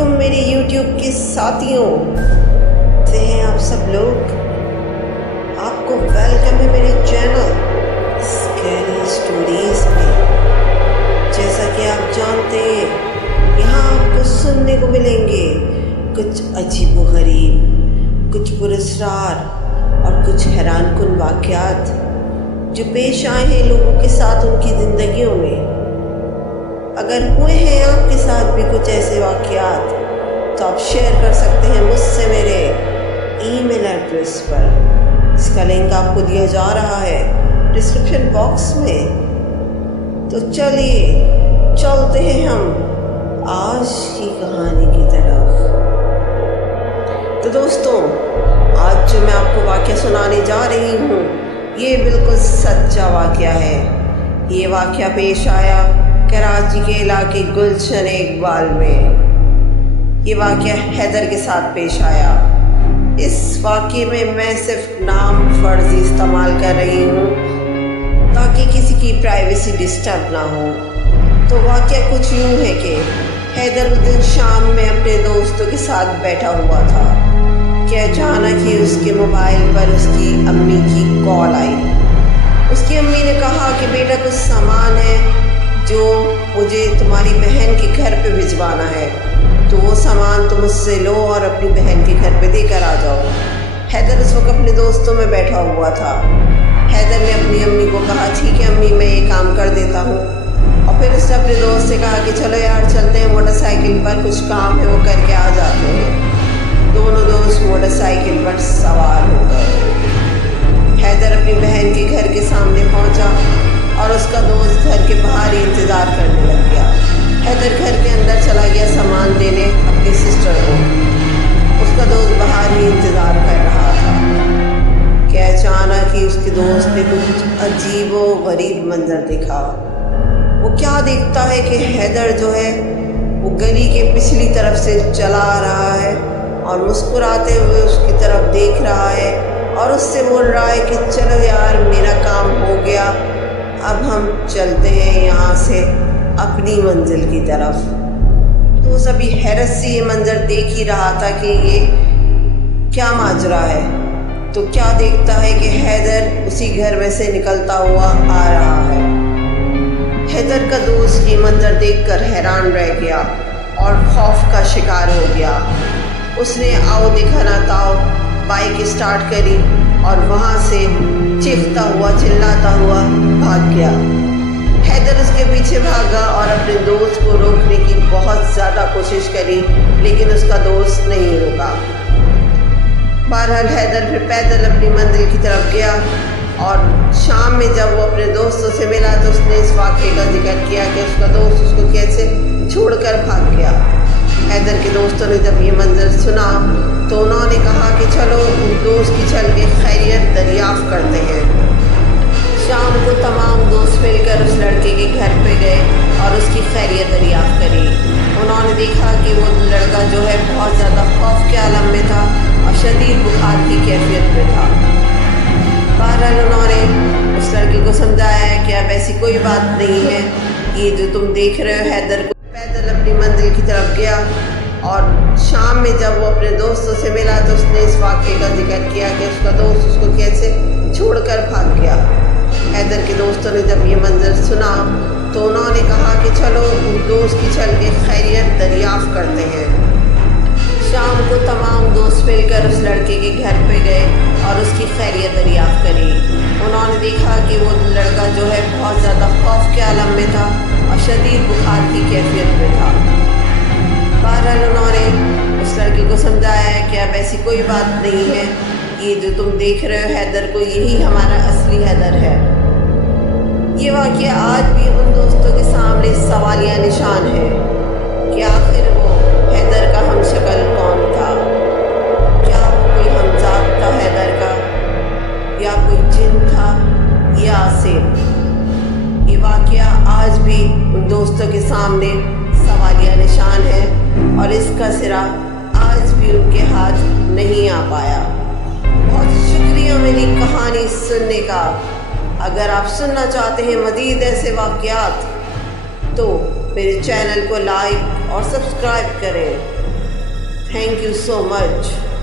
वालेकुम मेरे YouTube के साथियों, कैसे हैं आप सब लोग। आपको वेलकम है मेरे चैनल स्कैरी स्टोरीज में। जैसा कि आप जानते हैं, यहाँ आपको सुनने को मिलेंगे कुछ अजीब व गरीब, कुछ पुरस्कार और कुछ हैरानकुन वाक़यात जो पेश आए हैं लोगों के साथ उनकी ज़िंदगियों में। अगर हुए हैं आपके साथ भी कुछ ऐसे वाक़यात तो आप शेयर कर सकते हैं मुझसे मेरे ईमेल एड्रेस पर। इसका लिंक आपको दिया जा रहा है डिस्क्रिप्शन बॉक्स में। तो चलिए चलते हैं हम आज की कहानी की तरफ। तो दोस्तों, आज जो मैं आपको वाक़या सुनाने जा रही हूँ ये बिल्कुल सच्चा वाक़या है। ये वाक़या पेश आया कराची के इलाके गुलशन इकबाल में। ये वाक़या हैदर के साथ पेश आया। इस वाक़े में मैं सिर्फ नाम फर्जी इस्तेमाल कर रही हूँ ताकि किसी की प्राइवेसी डिस्टर्ब ना हो। तो वाक़या कुछ यूँ है कि हैदर उस दिन शाम में अपने दोस्तों के साथ बैठा हुआ था कि अचानक ही उसके मोबाइल पर उसकी अम्मी की कॉल आई। उसकी अम्मी ने कहा कि बेटा कुछ सामान है जो मुझे तुम्हारी बहन के घर पे भिजवाना है, तो वो सामान तुम मुझसे लो और अपनी बहन के घर पे देकर आ जाओ। हैदर उस वक्त अपने दोस्तों में बैठा हुआ था। हैदर ने अपनी अम्मी को कहा ठीक है अम्मी, मैं ये काम कर देता हूँ। और फिर उसने अपने दोस्त से कहा कि चलो यार चलते हैं, मोटरसाइकिल पर कुछ काम है वो करके आ जाते हैं। दोनों दोस्त मोटरसाइकिल पर सवार हो गए। हैदर अपनी बहन के घर के सामने पहुँचा और उसका दोस्त घर के बाहर ही इंतज़ार करने लग गया। हैदर घर के अंदर चला गया सामान देने अपनी सिस्टर को। उसका दोस्त बाहर ही इंतज़ार कर रहा था कि अचानक ही उसके दोस्त ने कुछ अजीब व गरीब मंजर देखा। वो क्या देखता है कि हैदर जो है वो गली के पिछली तरफ से चला आ रहा है और मुस्कुराते हुए उसकी तरफ देख रहा है और उससे बोल रहा है कि चलो यार मेरा काम हो गया, अब हम चलते हैं यहाँ से अपनी मंजिल की तरफ। तो सभी हैरत से ये मंजर देख ही रहा था कि ये क्या माजरा है। तो क्या देखता है कि हैदर उसी घर में से निकलता हुआ आ रहा है। हैदर का दोस्त ये मंजर देखकर हैरान रह गया और खौफ का शिकार हो गया। उसने आओ देखा ना ताओ बाइक स्टार्ट करी और वहाँ से चीखता हुआ चिल्लाता हुआ भाग गया। हैदर उसके पीछे भागा और अपने दोस्त को रोकने की बहुत ज़्यादा कोशिश करी, लेकिन उसका दोस्त नहीं रुका। बहरहाल हैदर फिर पैदल अपनी मंजिल की तरफ गया और शाम में जब वो अपने दोस्तों से मिला तो उसने इस वाक़े का जिक्र किया कि उसका दोस्त उसको कैसे छोड़कर भाग गया। हैदर के दोस्तों ने जब ये मंजर सुना तो उन्होंने कहा कि चलो उस दोस्त की चल के खैरियत दरियाफ़्त करते हैं। शाम को तमाम दोस्त मिलकर उस लड़के के घर पे गए और उसकी खैरियत दरियाफ़्त करी। उन्होंने देखा कि वो लड़का जो है बहुत ज़्यादा खौफ के आलम में था और शदीद बुखार की कैफियत में था। बहरहाल उन्होंने उस लड़के को समझाया कि अब ऐसी कोई बात नहीं है, ये जो तुम देख रहे हो। हैदर को पैदल अपनी मंजिल की तरफ गया और शाम में जब वो अपने दोस्तों से मिला तो उसने इस वाक़े का जिक्र किया कि उसका दोस्त उसको कैसे छोड़कर भाग गया। हैदर के दोस्तों ने जब ये मंजर सुना तो उन्होंने कहा कि चलो उस दोस्त की चल के खैरियत दरियाफ़्त करते हैं। शाम को तमाम दोस्त मिलकर उस लड़के के घर पे गए और उसकी खैरियत दरियाफ़्त करी। उन्होंने देखा कि वो लड़का जो है बहुत ज़्यादा खौफ के आलम में था और शदीद बुखार की कैफियत में था। बहरहाल उन्होंने उस लड़के को समझाया कि अब ऐसी कोई बात नहीं है, ये जो तुम देख रहे हो हैदर को, यही हमारा असली हैदर है। ये वाक़या आज भी उन दोस्तों के सामने सवालिया निशान है कि आखिर वो हैदर का हमशक्ल कौन था। क्या वो कोई हमजाद था हैदर का, या कोई जिन था, या सिर्फ। ये वाक़या आज भी उन दोस्तों के सामने सवालिया निशान है और इसका सिरा आज भी उनके हाथ नहीं आ पाया। बहुत शुक्रिया मेरी कहानी सुनने का। अगर आप सुनना चाहते हैं मज़ीद ऐसे वाक़यात तो मेरे चैनल को लाइक और सब्सक्राइब करें। Thank you so much.